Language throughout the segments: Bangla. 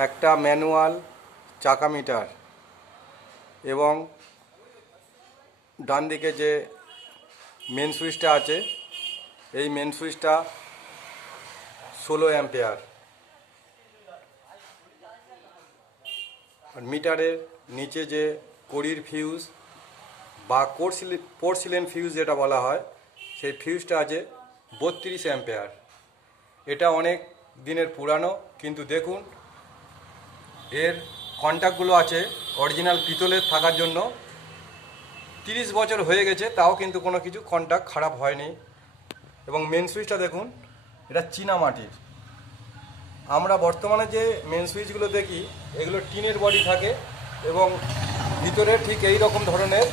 একটা ম্যানুয়াল চাকা মিটার এবং ডান দিকে যে মেন সুইচটা আছে এই মেন সুইচটা 16 অ্যাম্পিয়ার। আর মিটারের নিচে যে কড়ির ফিউজ বা পোর্সিলেন ফিউজ যেটা বলা হয় সেই ফিউজটা আছে 32 অ্যাম্পিয়ার। এটা অনেক দিনের পুরানো, কিন্তু দেখুন এর কন্ট্যাক্টগুলো আছে অরিজিনাল পিতলের থাকার জন্য 30 বছর হয়ে গেছে, তাও কিন্তু কোনো কিছু কন্ট্যাক্ট খারাপ হয়নি। এবং মেন সুইচটা দেখুন, এটা চীনা মাটির। আমরা বর্তমানে যে মেন সুইচগুলো দেখি এগুলো টিনের বডি থাকে এবং ভিতরে ঠিক এই রকম ধরনের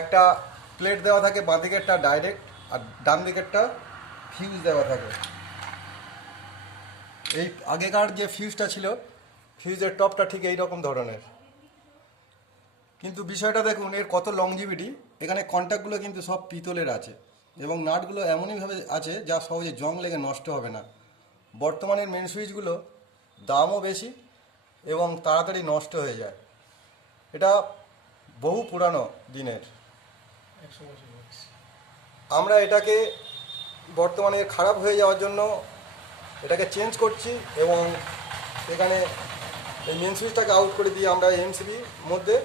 একটা প্লেট দেওয়া থাকে, বাঁ দিকেরটা ডাইরেক্ট আর ডান দিকেরটা ফিউজ দেওয়া থাকে। এই আগেকার যে ফিউজটা ছিল ফিউজের টপটা ঠিক এই রকম ধরনের, কিন্তু বিষয়টা দেখুন এর কত লংজিভিটি। এখানে কন্ট্যাক্টগুলো কিন্তু সব পিতলের আছে এবং নাটগুলো এমনইভাবে আছে যা সহজে জং লেগে নষ্ট হবে না। বর্তমানের মেন সুইচগুলো দামও বেশি এবং তাড়াতাড়ি নষ্ট হয়ে যায়। এটা বহু পুরানো দিনের। আমরা এটাকে বর্তমানে খারাপ হয়ে যাওয়ার জন্য এটাকে চেঞ্জ করছি এবং এখানে এই মেন সুইচটাকে আউট করে দিয়ে আমরা এমসিবি মধ্যে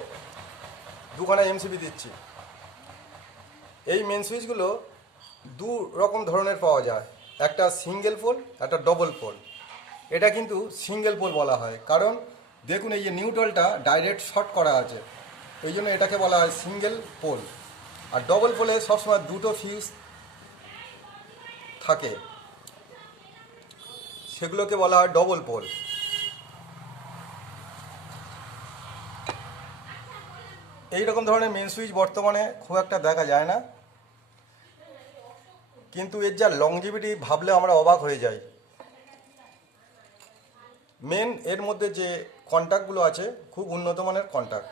দুখানা এমসিবি দিচ্ছি। এই মেন সুইচগুলো দু রকম ধরনের পাওয়া যায়, একটা সিঙ্গেল পোল, একটা ডবল পোল। এটা কিন্তু সিঙ্গেল পোল বলা হয়, কারণ দেখুন এই যে নিউট্রালটা ডাইরেক্ট শর্ট করা আছে, ওই জন্য এটাকে বলা হয় সিঙ্গেল পোল। আর ডবল পোলে সবসময় দুটো ফিউজ থাকে, সেগুলোকে বলা হয় ডবল পোল। এই রকম ধরনের মেন সুইচ বর্তমানে খুব একটা দেখা যায় না, কিন্তু এর যা লংজিভিটি ভাবলে আমরা অবাক হয়ে যাই। এর মধ্যে যে কন্ট্যাক্টগুলো আছে খুব উন্নত মানের কন্ট্যাক্ট।